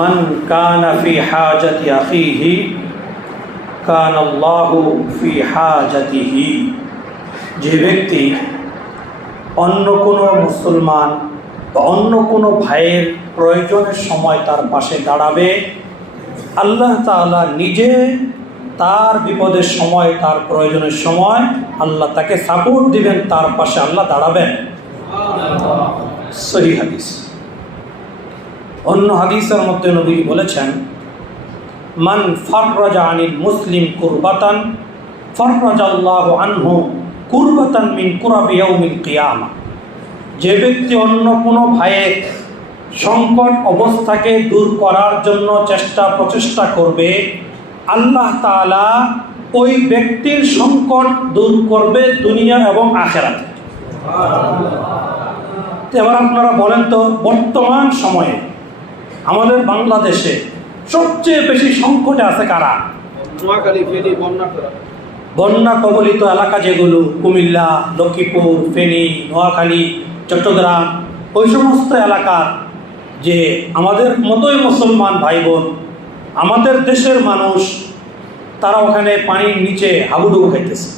মান কানা ফি হাজাতি আখিহি কানাল্লাহু ফি হাজাতিহি। যে ব্যক্তি অন্য কোনো মুসলমান বা অন্য কোনো ভাইয়ের প্রয়োজনের সময় তার পাশে দাঁড়াবে, আল্লাহ তাআলা নিজে তার বিপদের সময়, তার প্রয়োজনের সময় আল্লাহ তাকে সাপোর্ট দিবেন, তার পাশে আল্লাহ দাঁড়াবেন। সহিহ হাদিস। অন্য হাদিসের মধ্যে নবী বলেছেন, মান ফাররাজা আনিল মুসলিম কুরবাতান ফাররাজাল্লাহু আনহু কুরবাতান মিন কুরাবি ইয়াউমিল কিয়ামা। যে ব্যক্তি অন্য কোনো ভাইয়ের সংকট অবস্থাকে দূর করার জন্য প্রচেষ্টা করবে, আল্লাহ তাআলা ওই ব্যক্তির সংকট দূর করবে দুনিয়া এবং আখিরাতে। এবার আপনারা বলেন তো, বর্তমান সময়ে আমাদের বাংলাদেশে সবচেয়ে বেশি সংকটে আছে কারা? বন্যা কবলিত এলাকা যেগুলো, কুমিল্লা, লক্ষ্মীপুর, ফেনী, নোয়াখালী, চট্টগ্রাম, ওই সমস্ত এলাকার যে আমাদের মতোই মুসলমান ভাই বোন, আমাদের দেশের মানুষ, তারা ওখানে পানির নিচে হাবুডুবু খাইতেছে,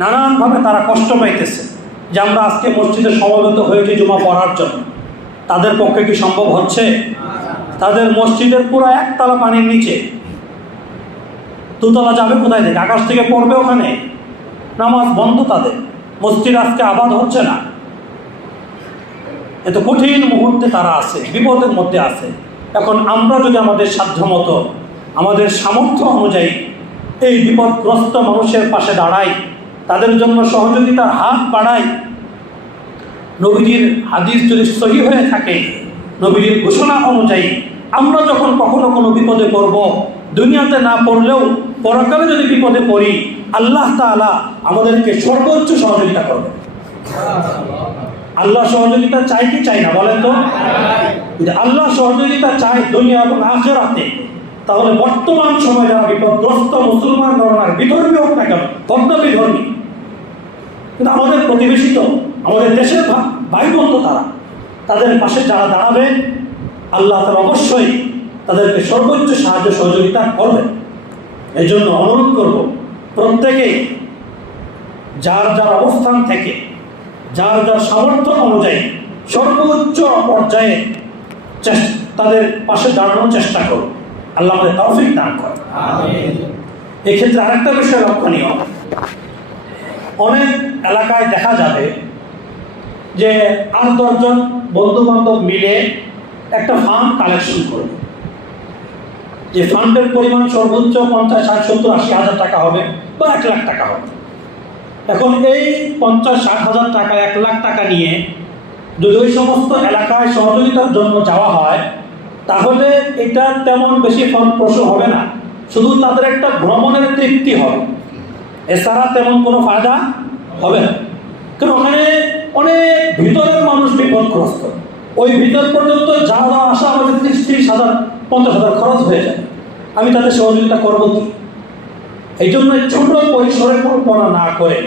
নানানভাবে তারা কষ্ট পাইতেছে। যে আমরা আজকে মসজিদে সমবেত হয়েছি জুমা পড়ার জন্য, তাদের পক্ষে কি সম্ভব হচ্ছে? তাদের মসজিদের পুরো একতলা পানির নিচে, দুতলা যাবে কোথায় থেকে? আকাশ থেকে পড়বে ওখানে? নামাজ বন্ধ, তাদের মসজিদ আজকে আবাদ হচ্ছে না। এত কঠিন মুহূর্তে তারা আছে, বিপদের মধ্যে আছে। এখন আমরা যদি আমাদের সাধ্যমতো, আমাদের সামর্থ্য অনুযায়ী এই বিপদগ্রস্ত মানুষের পাশে দাঁড়াই, তাদের জন্য সহযোগিতার হাত বাড়াই, নবীজির হাদিস যদি সহিহ হয়ে থাকে, নবীজির ঘোষণা অনুযায়ী আমরা যখন কখনো কোনো বিপদে পড়ব, দুনিয়াতে না পড়লেও পরকালে যদি বিপদে পড়ি, আল্লাহ তাআলা আমাদেরকে সর্বোচ্চ সহযোগিতা করবে। আল্লাহ সহযোগিতা চাই কি চাই না বলেন তো? যদি আল্লাহ সহযোগিতা চাই দুনিয়া এবং আখিরাতে, তাহলে বর্তমান সময়ে যারা বিপদগ্রস্ত মুসলমান নরনারী, বিধর্মী হোক না কেন, বদ্ধ বিধর্মী, কিন্তু আমাদের প্রতিবেশী তো, আমাদের দেশের ভাই বোন তো, তাদের পাশে যারা দাঁড়াবে, আল্লাহ তাআলা অবশ্যই তাদেরকে সর্বোচ্চ সাহায্য সহযোগিতা করবেন। এই জন্য অনুরোধ করব, প্রত্যেকেই যার যার অবস্থান থেকে, যার যার সামর্থ্য অনুযায়ী সর্বোচ্চ পর্যায়ে তাদের পাশে দাঁড়ানোর চেষ্টা করুন। আল্লাহ আমাদের তৌফিক দান করেন। এক্ষেত্রে আরেকটা বিষয় লক্ষণীয়, অনেক এলাকায় দেখা যাবে যে 8-10 জন বন্ধু বান্ধব মিলে একটা ফান্ড কালেকশন করবে, যে ফান্ডের পরিমাণ সর্বোচ্চ 50, 60, 70, 80 হাজার টাকা হবে বা 1 লাখ টাকা হবে। এখন এই 50, 60 হাজার টাকা, 1 লাখ টাকা নিয়ে যদি ওই সমস্ত এলাকায় সহযোগিতার জন্য যাওয়া হয়, তাহলে এটা তেমন বেশি ফলপ্রসূ হবে না। শুধু তাদের একটা ভ্রমণের তৃপ্তি হবে, এছাড়া তেমন কোনো ফায়দা হবে না। কারণ ওখানে অনেক ভিতরের মানুষ বিপদগ্রস্ত, ওই ভিতর পর্যন্ত যাওয়া আসা আমাদের 30 হাজার 50 হাজার খরচ হয়ে যায়। আমি তাদের সহযোগিতা করবো কি? এই জন্য ছোট পরিসরে কল্পনা না করে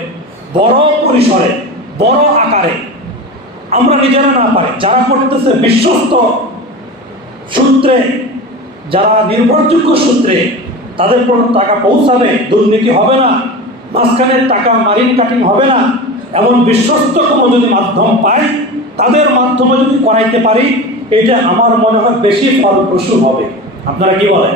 বড় পরিসরে, বড় আকারে, আমরা নিজেরা না পারি, যারা করতেছে বিশ্বস্ত সূত্রে, যারা নির্ভরযোগ্য সূত্রে, তাদের টাকা পৌঁছাবে, দুর্নীতি হবে না, মাঝখানের টাকা মারিন কাটিং হবে না, এমন বিশ্বস্ত কোনো যদি মাধ্যম পাই, তাদের মাধ্যমে যদি করাইতে পারি, এটা আমার মনে হয় বেশি ফলপ্রসূ হবে। আপনারা কি বলেন?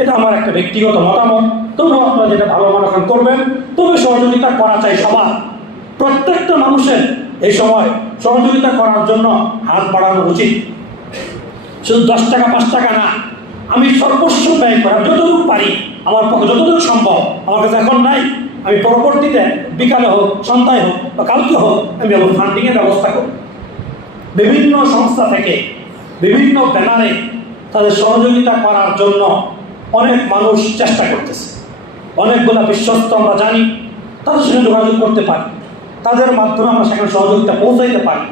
এটা আমার একটা ব্যক্তিগত মতামত। তবু আপনারা যেটা ভালো মনে করবেন, তবে সহযোগিতা করা চাই সবার, প্রত্যেকটা মানুষের এই সময় সহযোগিতা করার জন্য হাত বাড়ানো উচিত। শুধু 10 টাকা 5 টাকা না, আমি সর্বস্ব ব্যয় করা যতটুকু পারি, আমার পক্ষে যতটুকু সম্ভব, আমার কাছে এখন নাই, আমি পরবর্তীতে বিকালে হোক, সন্ধ্যায় হোক বা কালকে হোক, আমি ফান্ডিংয়ের ব্যবস্থা করব। বিভিন্ন সংস্থা থেকে, বিভিন্ন ব্যানারে তাদের সহযোগিতা করার জন্য অনেক মানুষ চেষ্টা করতেছে। অনেকগুলো বিশ্বস্ত আমরা জানি, তাদের সঙ্গে যোগাযোগ করতে পারি, তাদের মাধ্যমে আমরা সেখানে সহযোগিতা পৌঁছাইতে পারি।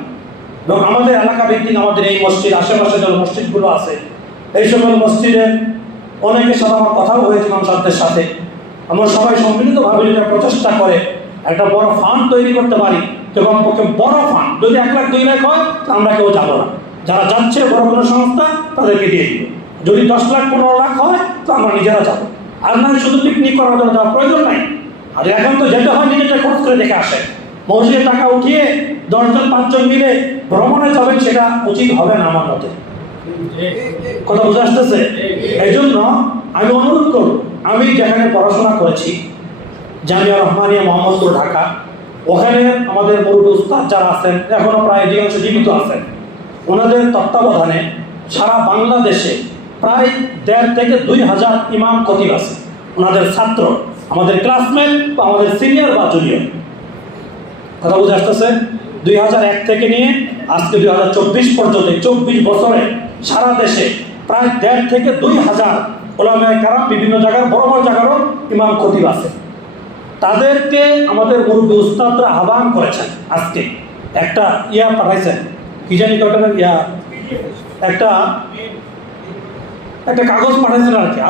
এবং আমাদের এলাকা ভিত্তিক আমাদের এই মসজিদ, আশেপাশে যে মসজিদগুলো আছে, এই সকল মসজিদের অনেকের সাথে আমার কথাও হয়েছে, মানুষদের সাথে আমরা সবাই সম্মিলিতভাবে যদি প্রচেষ্টা করে একটা বড় ফান্ড তৈরি করতে পারি, তো কমপক্ষে বড় ফান্ড যদি 1 লাখ 2 লাখ হয়, আমরা কেউ যাবো না। যারা যাচ্ছে বড় কোনো সংস্থা তাদেরকে দিয়ে দিব। যদি 10 লাখ 15 লাখ হয় তো আমরা নিজেরা যাবো, আর না শুধু পিকনিক করার জন্য যাওয়ার প্রয়োজন নাই। আর এখন তো যেতে হয় নিজেটা খরচ করে দেখে আসে, মসজিদে টাকা উঠিয়ে 10 জন 5 জন মিলে ভ্রমণে যাবেন, সেটা উচিত হবে না আমার মতে। কথা বুঝে আসতেছে? এই জন্য আমি অনুরোধ করব, আমি যেখানে পড়াশোনা করেছি জামিয়া রহমানিয়া মোহাম্মদপুর ঢাকা, ওখানে আমাদের মুরব্বী উস্তাদ যারা আছেন এখনো প্রায় অধিকাংশ জীবিত আছেন, ওনাদের তত্ত্বাবধানে সারা বাংলাদেশে প্রায় 1,500 থেকে 2,000 ইমাম খতিব আছে, ওনাদের ছাত্র, আমাদের ক্লাসমেট বা আমাদের সিনিয়র বা জুনিয়র। কথা বুঝে আসতেছে? 2001 থেকে নিয়ে আজকে 2024 পর্যন্ত 24 বছরে সারা দেশে প্রায় 1,500 থেকে 2,000 ওলামায়ে কেরাম বিভিন্ন জায়গার বড় বড় জায়গারও ইমাম খতিব আছে। তাদেরকে আমাদের মুরব্বী উস্তাদরা আহ্বান করেছেন, আজকে একটা পাঠাইছেন, কি জানি কয়টা একটা কাগজ পাঠাইছেন আর কি।